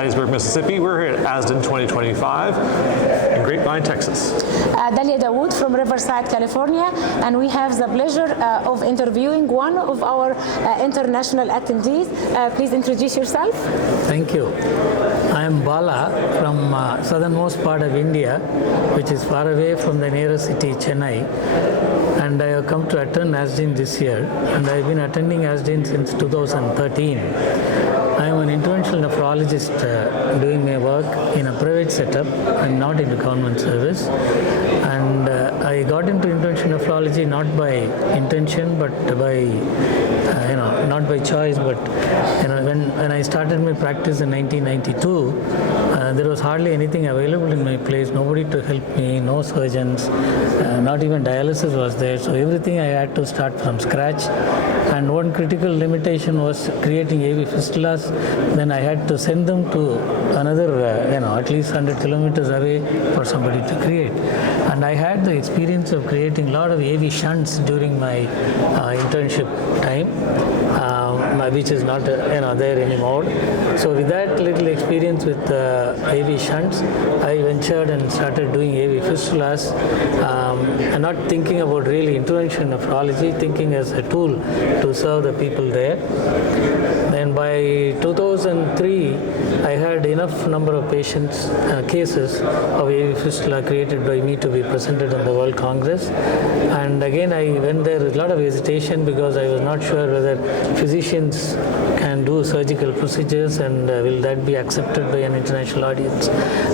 Hattiesburg, Mississippi. We're here at ASDIN 2025 in Grapevine, Texas. Dalia Dawood from Riverside, California, and we have the pleasure of interviewing one of our international attendees. Please introduce yourself. Thank you. I am Bala from southernmost part of India, which is far away from the nearest city, Chennai. And I have come to attend ASDIN this year, and I have been attending ASDIN since 2013. I am an interventional nephrologist doing my work in a private setup. I am not in the government service. And I got into interventional nephrology not by intention, but by, not by choice, but when I started my practice in 1992, there was hardly anything available in my place, nobody to help me, no surgeons, not even dialysis was there, so everything I had to start from scratch. And one critical limitation was creating AV fistulas. Then I had to send them to another, at least 100 kilometers away for somebody to create. And I had the experience of creating a lot of AV shunts during my internship time, which is not there anymore. So with that little experience with AV shunts, I ventured and started doing AV fistulas, and not thinking about really intervention nephrology, thinking as a tool to serve the people there. Then by 2003, I had enough number of patients, cases of AV fistula created by me to be presented in the World Congress. And again, I went there with a lot of hesitation because I was not sure whether physicians can do surgical procedures and will that be accepted by an international audience.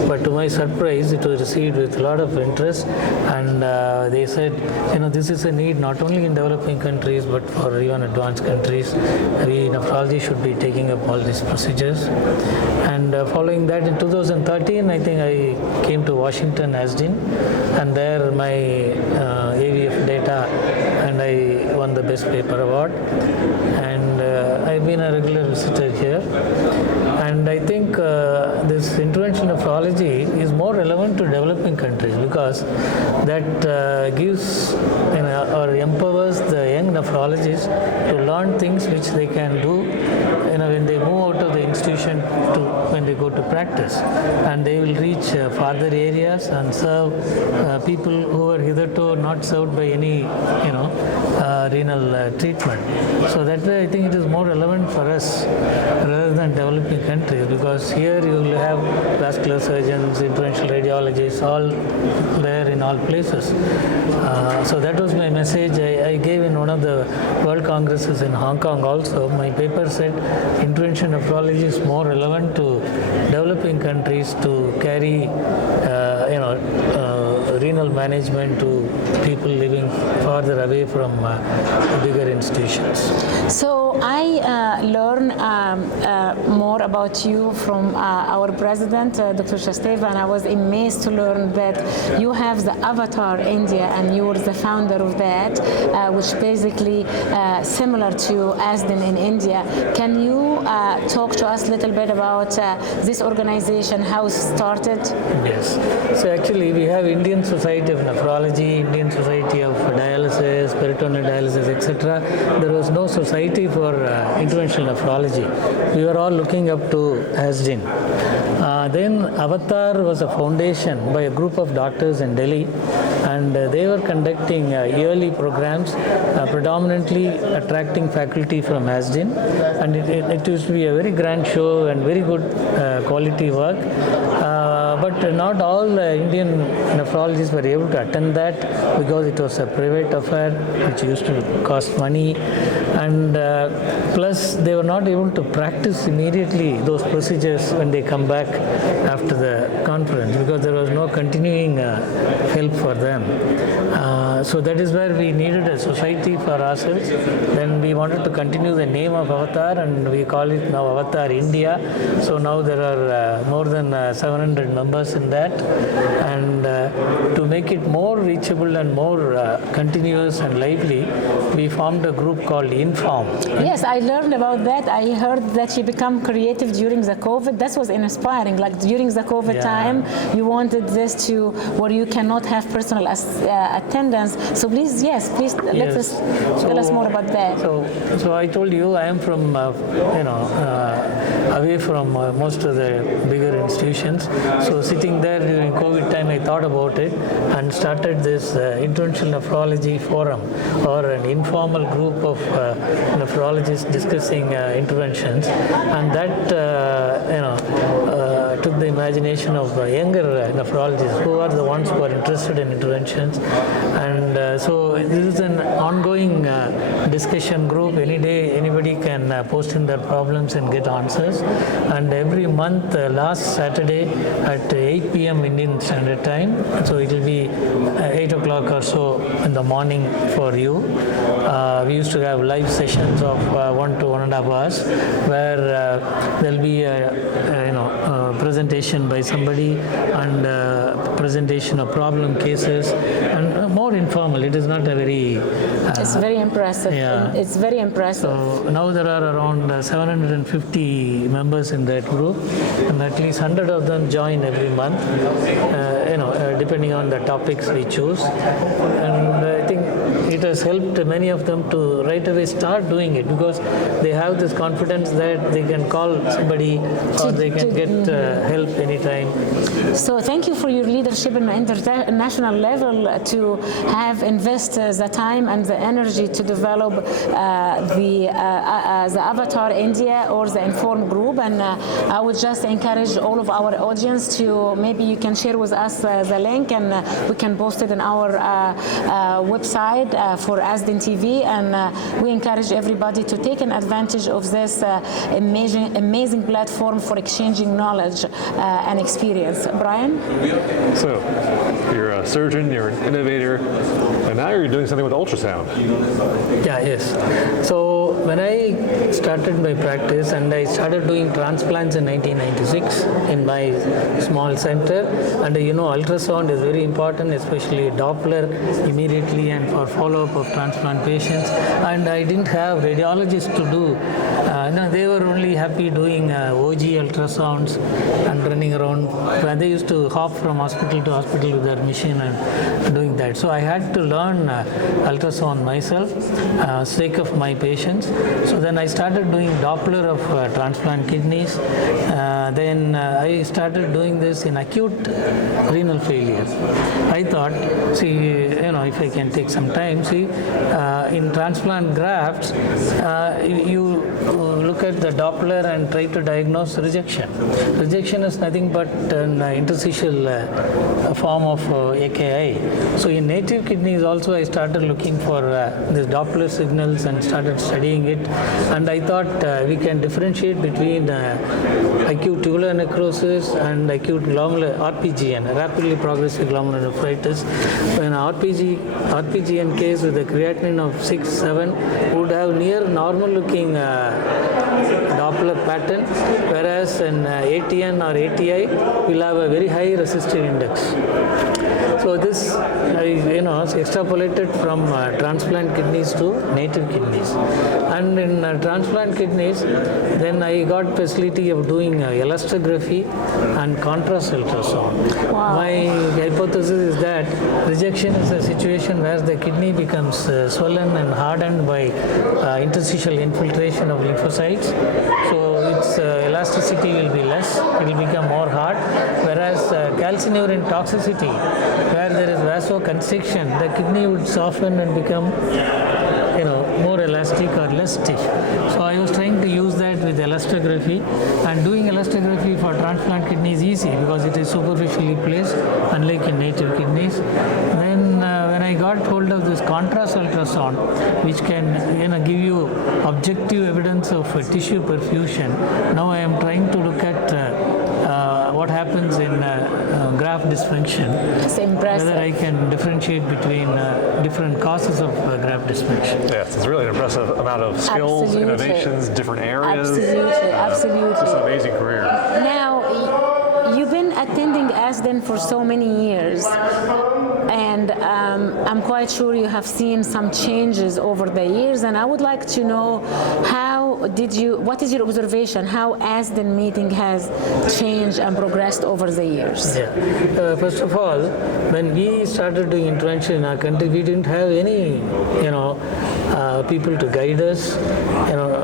But to my surprise, it was received with a lot of interest, and they said, this is a need not only in developing countries but for even advanced countries. We nephrology should be taking up all these procedures. And following that, in 2013, I think I came to Washington ASDIN, and there my AVF data, and I won the Best Paper Award. And I've been a regular visitor here. And I think this interventional nephrology is more relevant to developing countries because that gives or empowers the young nephrologists to learn things which they can do when they move out of the institution to when they go to practice, and they will reach farther areas and serve people who are hitherto not served by any renal treatment. So that way I think it is more relevant for us rather than developing countries, because here you will have vascular surgeons, interventional radiologists, all there in all places. So that was my message I gave in one of the World Congresses in Hong Kong also. My paper said intervention nephrology is more relevant to developing countries to carry renal management to people living farther away from bigger institutions. So I learned more about you from our president, Dr. Shasteva, and I was amazed to learn that you have the Avatar India and you're the founder of that, which basically similar to ASDIN in India. Can you talk to us a little bit about this organization, how it started? Yes. So actually we have Indian Society of Nephrology, Indian Society of Dialysis, peritoneal dialysis, etc. There was no society for interventional nephrology. We were all looking up to ASDIN. Then Avatar was a foundation by a group of doctors in Delhi, and they were conducting yearly programs, predominantly attracting faculty from ASDIN, and it used to be a very grand show and very good quality work. But not all Indian nephrologists were able to attend that because it was a private affair which used to cost money, and plus they were not able to practice immediately those procedures when they come back after the conference because there was no continuing help for them. So that is where we needed a society for ourselves. Then we wanted to continue the name of Avatar, and we call it now Avatar India. So now there are more than 700 members in that, and to make it more reachable and more continuous and lively, we formed a group called Inform. Yes, I learned about that. I heard that you become creative during the COVID. That was inspiring. Like during the COVID time, you wanted this to where you cannot have personal well as attendance. So please, please let us tell us more about that. So I told you I am from away from most of the bigger institutions. So sitting there during COVID time, I thought about it and started this interventional nephrology forum, or an informal group of nephrologists discussing interventions, and that took the imagination of younger nephrologists who are the ones who are interested in interventions. And so this is an ongoing discussion group. Any day anybody can post in their problems and get answers. And every month, last Saturday at 8 p.m. Indian Standard Time, so it will be 8 o'clock or so in the morning for you. We used to have live sessions of 1 to 1.5 hours, where there will be a presentation by somebody, and presentation of problem cases, and more informal. It is not a very it's very impressive. Yeah. It's very impressive. So now there are around 750 members in that group, and at least 100 of them join every month, depending on the topics we choose. And I think it has helped many of them to right away start doing it, because they have this confidence that they can call somebody, or they can get help anytime. So thank you for your leadership in the international level to have invested the time and the energy to develop the Avatar India, or the Inform group. And I would just encourage all of our audience to, maybe you can share with us the link, and we can post it in our website for ASDIN TV. And we encourage everybody to take an advantage of this amazing platform for exchanging knowledge and experience. Brian? So, you're a surgeon, you're an innovator, and now you're doing something with ultrasound. Yes. So when I started my practice, and I started doing transplants in 1996 in my small center, and ultrasound is very important, especially Doppler immediately and for follow-up of transplant patients. And I didn't have radiologists to do. They were only happy doing OG ultrasounds and running around. They used to hop from hospital to hospital with their machine and doing that. So I had to learn ultrasound myself, sake of my patients. So then I started doing Doppler of transplant kidneys. Then I started doing this in acute renal failure. I thought, if I can take some time, in transplant grafts, you look at the Doppler and try to diagnose rejection. Rejection is nothing but an interstitial form of AKI. So in native kidneys also, I started looking for these Doppler signals and started studying it. And I thought we can differentiate between acute tubular necrosis and acute glomerular RPGN, rapidly progressive glomerulonephritis. When RPGN case with a creatinine of 6-7 would have near normal looking Doppler pattern, whereas an ATN or ATI will have a very high resistive index. So this I extrapolated from transplant kidneys to native kidneys. And in transplant kidneys, then I got facility of doing elastography and contrast ultrasound. Wow. My hypothesis is that rejection is a situation where the kidney becomes swollen and hardened by interstitial infiltration of lymphocytes. So its elasticity will be less, it will become more hard, whereas calcineurin toxicity, where there is vasoconstriction, the kidney would soften and become more elastic or less stiff. So I was trying to use that with elastography, and doing elastography for transplant kidney is easy because it is superficially placed, unlike in native kidneys. Then when I got hold of this contrast ultrasound, which can give you objective evidence of tissue perfusion, now I am trying to look at what happens in graft dysfunction. It's impressive. Whether I can differentiate between different causes of graft dysfunction. Yes, it's really an impressive amount of skills, Absolutely. innovations, different areas. Absolutely. It's an amazing career. Now, you've been attending ASDIN for so many years. and I'm quite sure you have seen some changes over the years, and I would like to know what is your observation, how ASDIN meeting has changed and progressed over the years? Yeah. First of all, when we started doing intervention in our country, we didn't have any, people to guide us,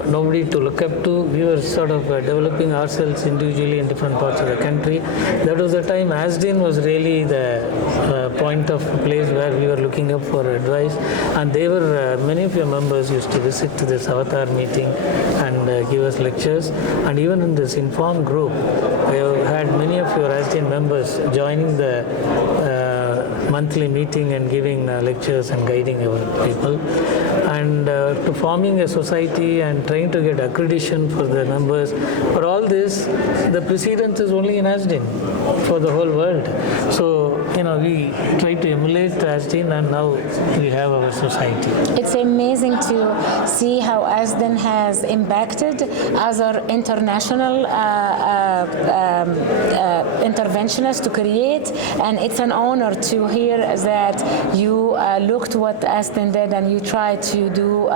nobody to look up to. We were sort of developing ourselves individually in different parts of the country. That was the time ASDIN was really the point of place where we were looking up for advice, and they were many of your members used to visit to this avatar meeting and give us lectures, and even in this informed group, I have had many of your ASDIN members joining the monthly meeting and giving lectures and guiding our people, and to forming a society and trying to get accreditation for the members. For all this, the precedence is only in ASDIN for the whole world. So, we try to emulate ASDIN, and now we have our society. It's amazing to see how ASDIN has impacted other international interventionists to create, and it's an honor to hear that you looked what ASDIN did and you tried to do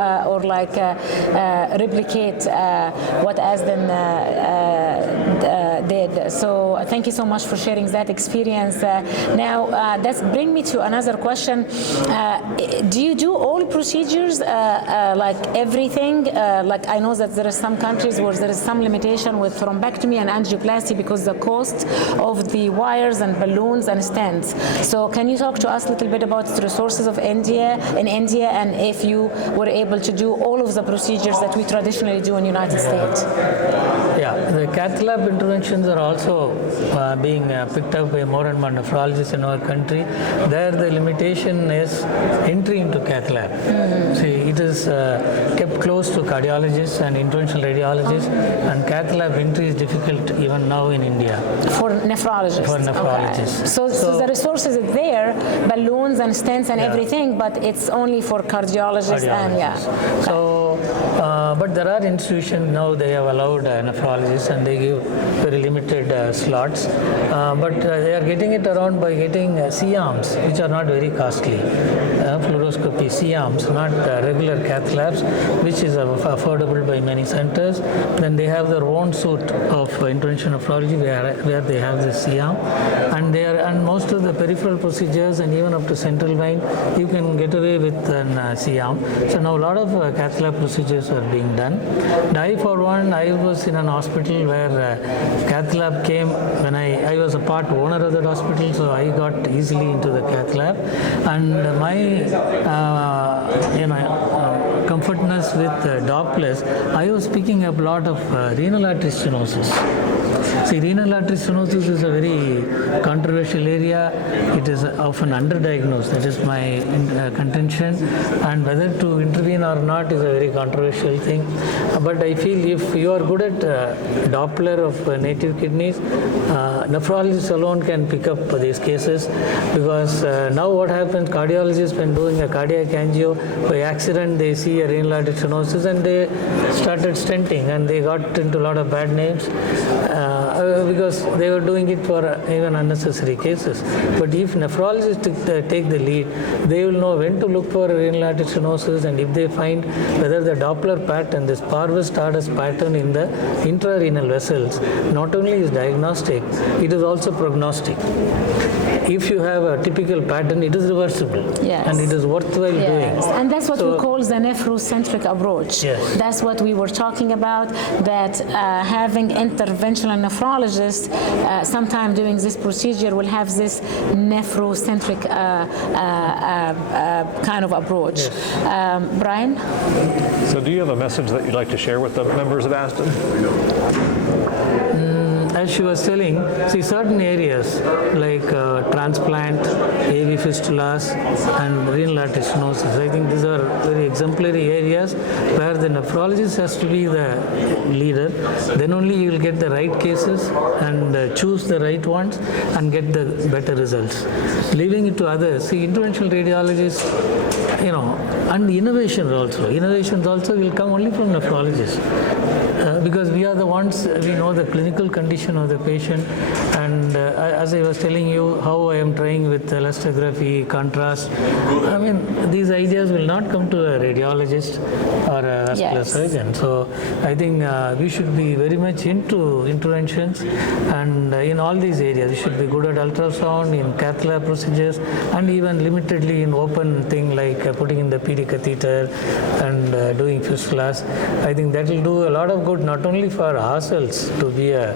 replicate what ASDIN did. So thank you so much for sharing that experience. Now, that's bring me to another question. Do you do all procedures, like everything? Like I know that there are some countries where there is some limitation with thrombectomy and angioplasty because the cost of the wires and balloons and stents. So can you talk to us a little bit about the resources of India, and if you were able to do all of the procedures that we traditionally do in the United States? Yeah, the cath lab interventions are also being picked up by more and more nephrologists in our country. There the limitation is entry into cath lab. See, it is kept close to cardiologists and interventional radiologists, and cath lab entry is difficult even now in India. For nephrologists? For nephrologists. Okay. So the resources are there, balloons and stents and everything, but it's only for cardiologists. And So, but there are institutions now, they have allowed nephrologists and they give very limited slots, but they are getting it around by getting C-arms, which are not very costly. Fluoroscopy C-arms, not regular cath labs, which is affordable by many centers. Then they have their own suite of intervention nephrology where they have the C-arm, and most of the peripheral procedures and even up to central vein, you can get away with an C-arm. So now a lot of cath lab procedures are being done. And I, for one, I was in an hospital where cath lab came when I was a part owner of that hospital, so I got easily into the cath lab, and my comfortness with Dopplers, I was picking up a lot of renal artery stenosis. See, renal artery stenosis is a very controversial area. It is often underdiagnosed. That is my contention. And whether to intervene or not is a very controversial thing. But I feel if you are good at Doppler of native kidneys, nephrologists alone can pick up these cases, because now what happens, cardiologists when doing a cardiac angio, by accident they see a renal artery stenosis and they started stenting, and they got into a lot of bad names because they were doing it for even unnecessary cases. But if nephrologists take the lead, they will know when to look for renal artery stenosis, and if they find whether the Doppler pattern, this parvus tardus pattern in the intrarenal vessels, not only is diagnostic, it is also prognostic. If you have a typical pattern, it is reversible, and it is worthwhile doing. And that's what we call the nephrocentric approach. Yes. That's what we were talking about, that having interventional nephrologists sometime doing this procedure will have this nephrocentric kind of approach. Yes. Brian? So do you have a message that you'd like to share with the members of ASDIN? As she was telling, see, certain areas like transplant, AV fistulas, and renal artery stenosis, I think these are very exemplary areas where the nephrologist has to be the leader. Then only you will get the right cases and choose the right ones and get the better results. Leaving it to others, see, interventional radiologists, and innovations also will come only from nephrologists. Because we are the ones, we know the clinical condition condition of the patient. And as I was telling you, how I am trying with elastography, contrast, I mean, these ideas will not come to a radiologist or a vascular surgeon. So I think we should be very much into interventions, and in all these areas, we should be good at ultrasound, in cath lab procedures, and even limitedly in open thing like putting in the PD catheter and doing fistulas. I think that will do a lot of good, not only for ourselves to be a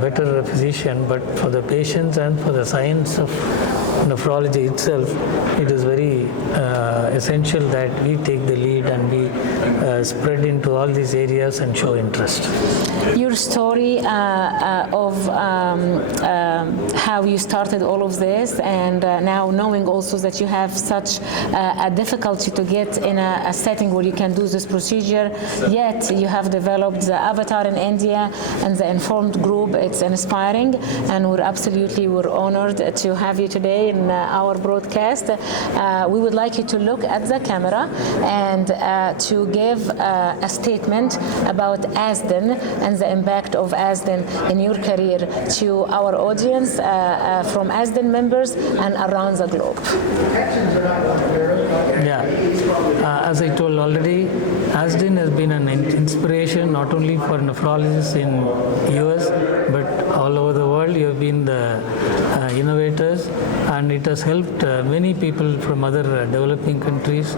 better physician, but for the patients and for the science of nephrology itself. It is very essential that we take the lead and we spread into all these areas and show interest. Your story of how you started all of this, and now knowing also that you have such a difficulty to get in a setting where you can do this procedure, yet you have developed the avatar in India and the informed group. It's inspiring, and we're honored to have you today in our broadcast. We would like you to look at the camera and to give a statement about ASDIN and the impact of ASDIN in your career to our audience from ASDIN members and around the globe. Yeah, as I told already, ASDIN has been an inspiration not only for nephrologists in US, but all over the world. You have been the innovators, and it has helped many people from other developing countries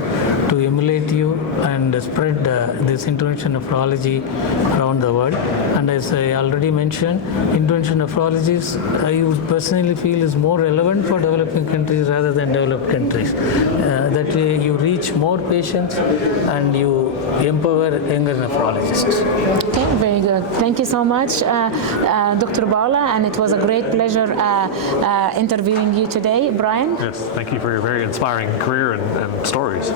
to emulate you and spread this intervention nephrology around the world. And as I already mentioned, intervention nephrology I would personally feel is more relevant for developing countries rather than developed countries. That way you reach more patients and you empower younger nephrologists. Okay, very good. Thank you so much, Dr. Bala, and it was a great pleasure interviewing you today. Brian? Yes, thank you for your very inspiring career and stories.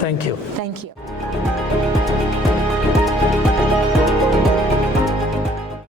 Thank you. Thank you.